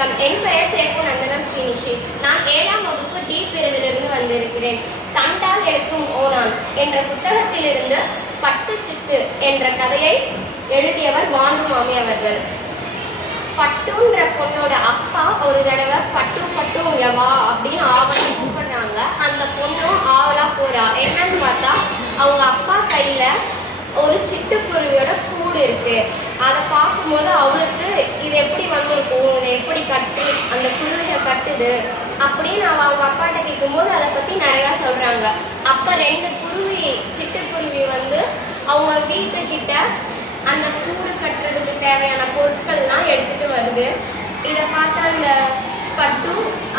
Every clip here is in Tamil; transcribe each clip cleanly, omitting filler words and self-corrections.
வணக்கம். என் பெயர் சேப்பு நந்தனா ஸ்ரீனிஷி. நான் 7ஆம் வகுப்பு டி பிரிவிலிருந்து வந்திருக்கிறேன். தண்டால் எடுக்கும் ஓனான் என்ற புத்தகத்திலிருந்து பட்டு சிட்டு என்ற கதையை எழுதியவர் வாண்டு மாமி அவர்கள். பட்டுன்ற பொண்ணோட அப்பா ஒரு தடவை பட்டு பட்டு இங்க வா அப்படின்னு ஆவலா கூப்பிடுறாங்க. அந்த பொண்ணும் ஆவலா போறா. என்னன்னு பார்த்தா அவங்க அப்பா கையில ஒரு சிட்டுக்குருவியோட கூடு இருக்கு. அதை பார்க்கும்போது அவளுக்கு இது எப்படி வந்திருக்கும், இதை எப்படி கட்டி அந்த குருவியை கட்டுது அப்படின்னு அவங்க அப்பாட்ட கேட்கும்போது அதை பற்றி நிறையா சொல்கிறாங்க. அப்போ 2 குருவி சிட்டுக்குருவி அவங்க வீட்டுக்கிட்ட அந்த கூடு கட்டுறதுக்கு தேவையான பொருட்கள்லாம் எடுத்துகிட்டு வருது. இதை பார்த்து அந்த பட்டு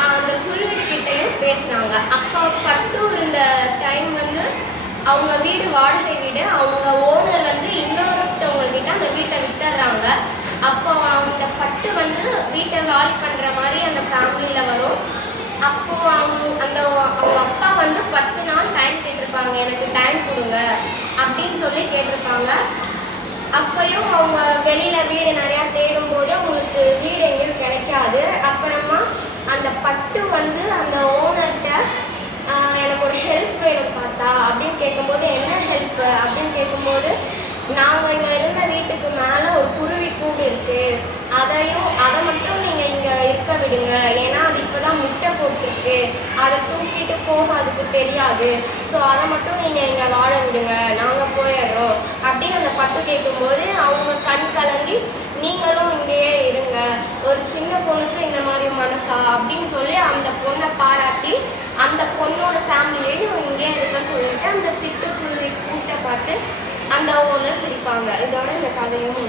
அந்த குருவிக்கிட்டையும் பேசுகிறாங்க. அப்போ பட்டு இருந்த டைம் அவங்க வீடு வாடகை வீடு. அவங்க ஓனர் இன்னொருத்தவங்க கிட்ட அந்த வீட்டை விட்டுறாங்க. அப்போ அந்த பட்டு வீட்டை காலி பண்ணுற மாதிரி அந்த ஃபேமிலியில் வரும். அப்போது அவங்க அப்பா 10 நாள் டைம் கேட்டிருப்பாங்க, எனக்கு டைம் கொடுங்க அப்படின்னு சொல்லி கேட்டிருப்பாங்க. அப்பையும் அவங்க வெளியில் வீடு நிறையா தேடும்போது அவங்களுக்கு வீடு எங்கேயும் கிடைக்காது. அப்புறமா அந்த பட்டு அந்த ஓனர்கிட்ட எனக்கு ஒரு ஹெல்ப் வேணும் பார்த்தா அப்படின்னு கேட்கும்போது, என்ன ஹெல்ப் அப்படின்னு கேட்கும்போது, நாங்கள் இங்கே இருந்த வீட்டுக்கு மேலே ஒரு குருவி கூடு இருக்குது, அதை மட்டும் நீங்கள் இங்கே இருக்க விடுங்க, ஏன்னா அது இப்போ தான் முட்டை போட்டிருக்கு, அதை தூக்கிட்டு போக அதுக்கு தெரியாது, ஸோ அதை மட்டும் நீங்கள் இங்கே வாழ விடுங்க, நாங்கள் போயிடுறோம் அப்படின்னு அந்த பட்டு கேட்கும்போது அவங்க கண் கலங்கி, நீங்களும் இங்கேயே இருங்க, ஒரு சின்ன பொண்ணுக்கு இந்த மாதிரி மனசா அப்படின்னு சொல்லி அந்த பொண்ணை பாராட்டி அந்த பொண்ணோட ஃபேமிலியையும் இங்கே இருக்க சொல்லிட்டு அந்த சிட்டுக்குருவி கூட்டை பார்த்து அந்த ஓனர் சிரிப்பாங்க. இதோட இந்த கதையும்